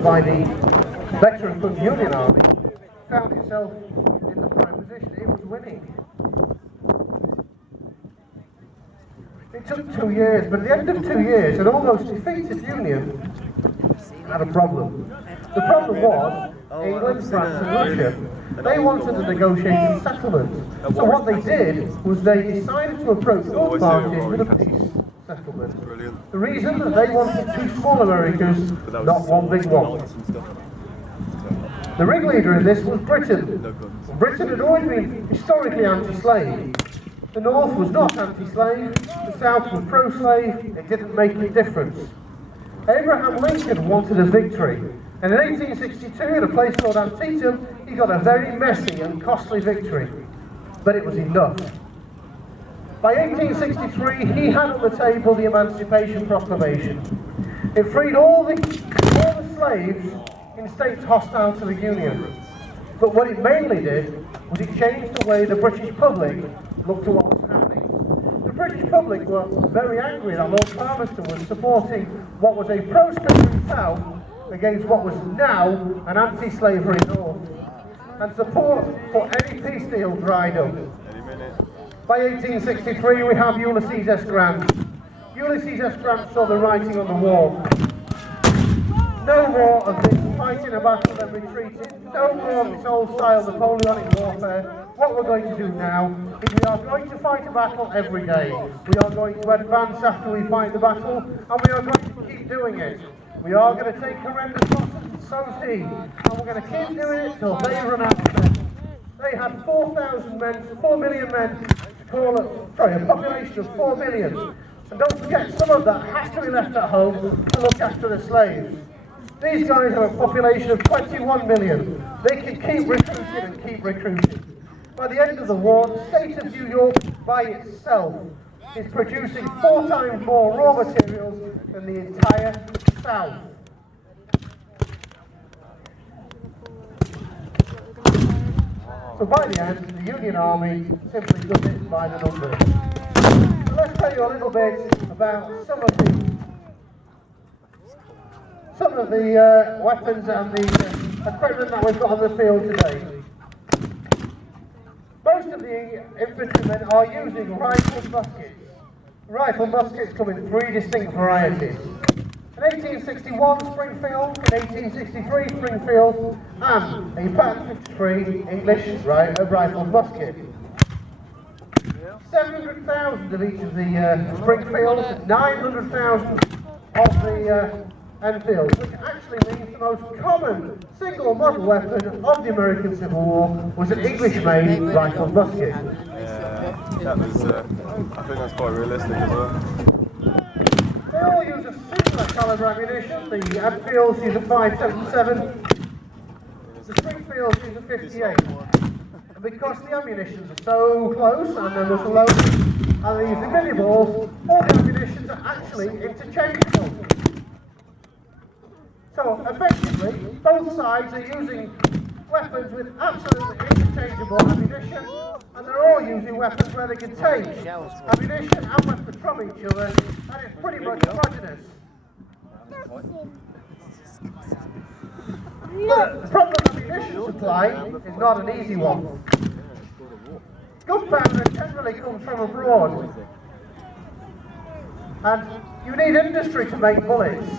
led by the veteran from the Union Army, found itself in the prime position. It was winning. It took 2 years, but at the end of 2 years, an almost defeated Union had a problem. The problem was England, France and Russia. They wanted a negotiated settlement. So what they did was they decided to approach both parties with a peace settlement. The reason that they wanted two small Americas, not one big one. The ringleader in this was Britain. Britain had always been historically anti-slave. The North was not anti-slave, the South was pro-slave, it didn't make any difference. Abraham Lincoln wanted a victory, and in 1862 at a place called Antietam, he got a very messy and costly victory, but it was enough. By 1863, he had on the table the Emancipation Proclamation. It freed all the slaves in states hostile to the Union. But what it mainly did was it changed the way the British public looked at what was happening. The British public were very angry that Lord Palmerston was supporting what was a pro-slavery South against what was now an anti-slavery North. And support for any peace deal dried up. By 1863 we have Ulysses S. Grant. Ulysses S. Grant saw the writing on the wall. No more of this fighting a battle then retreating. No more of this old style Napoleonic warfare. What we're going to do now is we are going to fight a battle every day. We are going to advance after we fight the battle, and we are going to keep doing it. We are going to take horrendous losses, and so is he. And we're going to keep doing it till they run out of men. They had 4,000 men, 4 million men, a population of 4 million. And don't forget, some of that has to be left at home to look after the slaves. These guys have a population of 21 million. They can keep recruiting and keep recruiting. By the end of the war, the state of New York by itself is producing 4 times more raw materials than the entire South. So by the end, the Union Army simply does it by the numbers. So let's tell you a little bit about some of the weapons and the equipment that we've got on the field today. Most of the infantrymen are using rifle muskets. Rifle muskets come in 3 distinct varieties. In 1861 Springfield, in 1863 Springfield, and a Patent 53 English rifle musket. 700,000 of each of the Springfields, 900,000 of the Enfields, which actually means the most common single model weapon of the American Civil War was an English-made rifle musket. Yeah, that was, I think that's quite realistic as well. They all use a similar caliber ammunition. The Enfields use a 5.77, the Springfields use a 58. And because the ammunitions are so close and they're muzzle loaded and they use the mini balls, all the ammunitions are actually interchangeable. So effectively, both sides are using weapons with absolutely interchangeable ammunition, and they're all using weapons where they can take ammunition and weapons from each other, and it's pretty much homogeneous. But the problem of ammunition supply is not an easy one. Gunpowder generally comes from abroad, and you need industry to make bullets.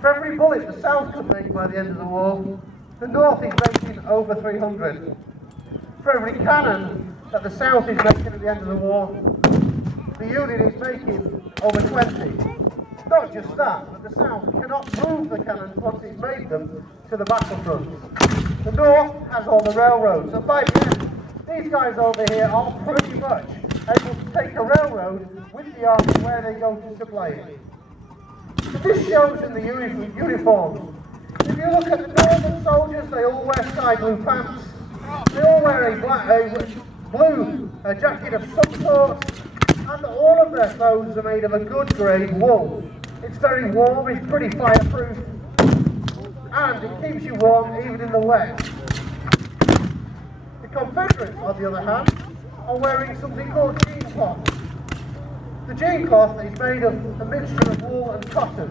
For every bullet the South could make by the end of the war, the North is making over 300. For every cannon that the South is making at the end of the war, the Union is making over 20. Not just that, but the South cannot move the cannons once it's made them to the battlefront. The North has all the railroads, and by the end, these guys over here are pretty much able to take a railroad with the army where they go to supply it. This shows in the uniforms. If you look at the northern soldiers, they all wear sky blue pants. They all wear a blue jacket of some sort, and all of their clothes are made of a good grade wool. It's very warm, it's pretty fireproof, and it keeps you warm even in the wet. The Confederates, on the other hand, are wearing something called jean cloth. The jean cloth is made of a mixture of wool and cotton.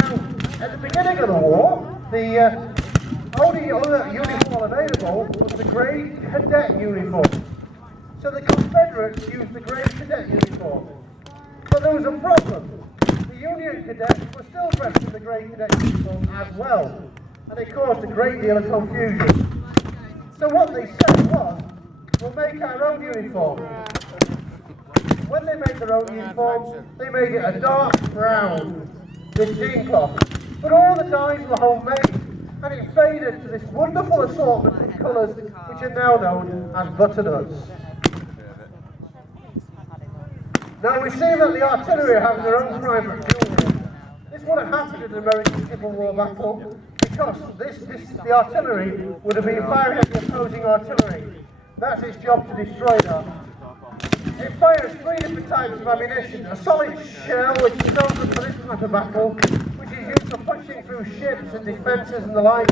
Now, At the beginning of the war, the only other uniform available was the grey cadet uniform. So the Confederates used the grey cadet uniform. But there was a problem. The Union cadets were still dressed in the grey cadet uniform as well, and it caused a great deal of confusion. So what they said was, we'll make our own uniform. When they made their own uniform, they made it a dark brown with jean cloth. But all the dyes were homemade, and it faded to this wonderful assortment of colours which are now known as butternuts. Now we see that the artillery have their own private jewellery. This would have happened in the American Civil War battle because the artillery would have been firing at the opposing artillery. That's its job to destroy that. It fires 3 different types of ammunition. A solid shell, which is chosen for this type of battle, which is used for punching through ships and defences and the like.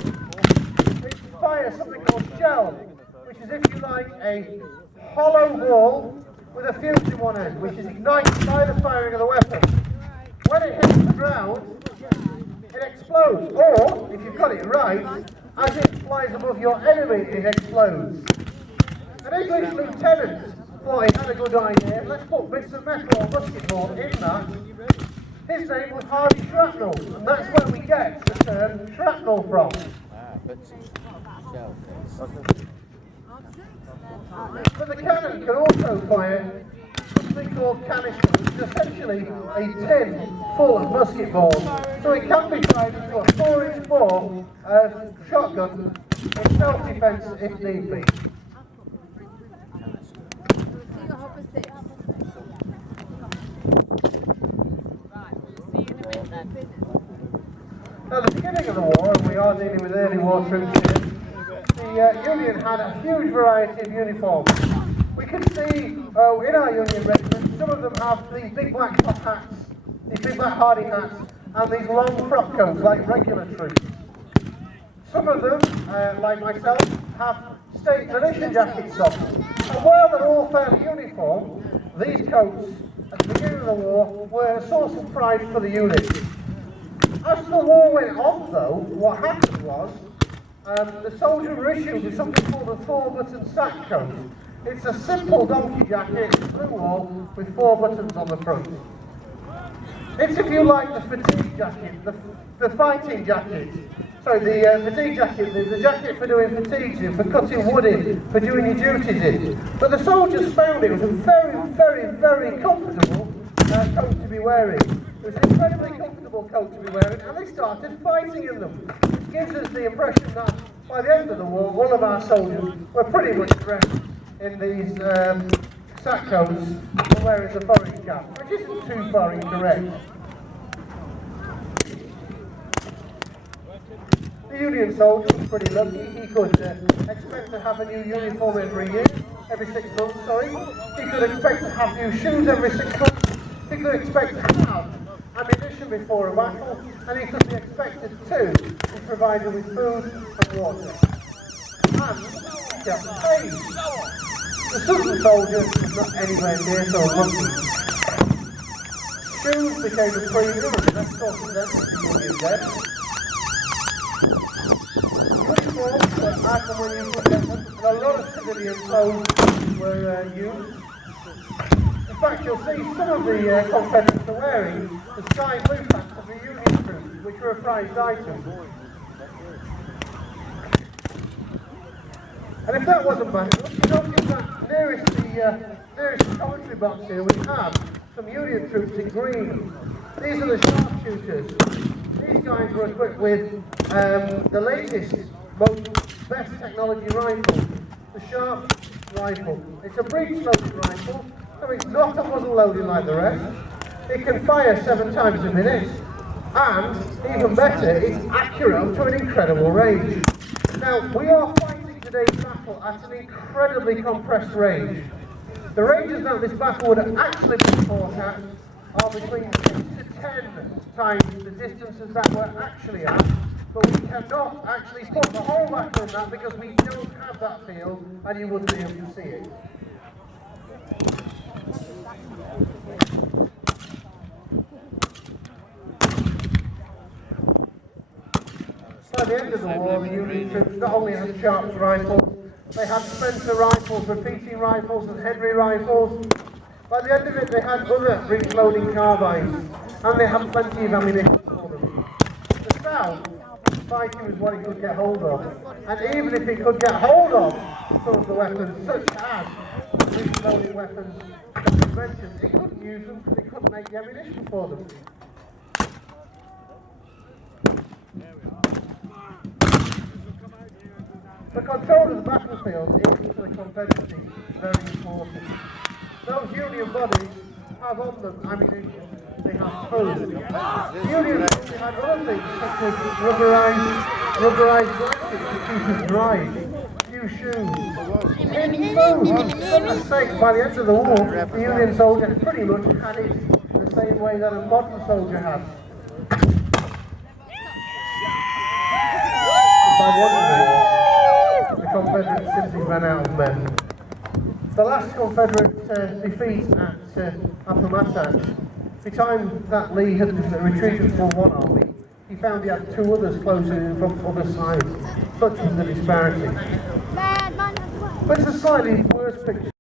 It fires something called shell, which is, if you like, a hollow ball with a fuse in one end, which is ignited by the firing of the weapon. When it hits the ground, it explodes, or, if you've got it right, as it flies above your enemy, it explodes. An English lieutenant thought he had a good idea. Let's put bits of metal or musket ball in that. His name was Hardy Shrapnel, and that's where we get the term shrapnel from. But the cannon can also fire something called canister, which is essentially a tin full of musket balls. So it can be fired into a 4-inch bore shotgun in self-defence if need be. Now, at the beginning of the war, and we are dealing with early war troops here, the Union had a huge variety of uniforms. We can see in our Union regiment, some of them have these big black top hats, these big black hardy hats, and these long frock coats like regular troops. Some of them, like myself, have state militia jackets on. And while they're all fairly uniform, these coats, at the beginning of the war, were a source of pride for the unit. As the war went on, though, what happened was, the soldiers were issued with something called a 4-button sack coat. It's a simple donkey jacket, blue wool, with 4 buttons on the front. It's, if you like, the fatigue jacket, the fighting jacket. Sorry, the fatigue jacket, the jacket for doing fatigues in, for cutting wood in, for doing your duties in. But the soldiers found it was a very, very, very comfortable coat to be wearing. It was an incredibly comfortable coat to be wearing, and they started fighting in them, which gives us the impression that by the end of the war, all of our soldiers were pretty much dressed in these sack coats and wearing the forage cap, which isn't too far incorrect. The Union soldier was pretty lucky. He could expect to have a new uniform every 6 months, sorry. He could expect to have new shoes every 6 months. He could expect to have ammunition before a battle, and he could be expected to be provided with food and water. And he kept paid. The Southern soldier was not anywhere near so lucky. Shoes became a premium, and that's course of them with the Union dead. Uniforms were after when you put them, and a lot of civilian clothes were used. In fact, you'll see some of the Confederates are wearing the sky blue pants of the Union troops, which were a prized item. And if that wasn't bad enough, you notice that nearest the commentary box here, we have some Union troops in green. These are the sharpshooters. These guys were equipped with the latest, most best technology rifle, the Sharp rifle. It's a breech-loaded rifle, so it's not a muzzle loading like the rest. It can fire 7 times a minute, and even better, it's accurate to an incredible range. Now, we are fighting today's battle at an incredibly compressed range. The ranges that this battle would actually be fought at are between 6 to 10 times the distances that we're actually at, but we cannot actually put the whole battle in that because we don't have that field and you wouldn't be able to see it. By the end of the war, the Union troops not only had Sharp's rifles, they had Spencer rifles, repeating rifles, and Henry rifles. By the end of it, they had other breech-loading carbines, and they had plenty of ammunition for them. The South, fighting was what he could get hold of, and even if he could get hold of some of the weapons, such as breech-loading weapons that we mentioned, he couldn't use them because he couldn't make the ammunition for them. The control of the battlefield is, to the Confederacy, very important. Those Union bodies have on them ammunition, they have food. The Union bodies had other things such as rubberized blankets to keep us dry, new shoes, tin food. For goodness sake, by the end of the war, the Union soldier pretty much had it the same way that a modern soldier had. By the end of the war, the Confederates simply ran out of men. The last Confederate defeat at Appomattox, the time that Lee had retreated from one army, he found he had two others closing in from other sides. Such was the disparity. But it's a slightly worse picture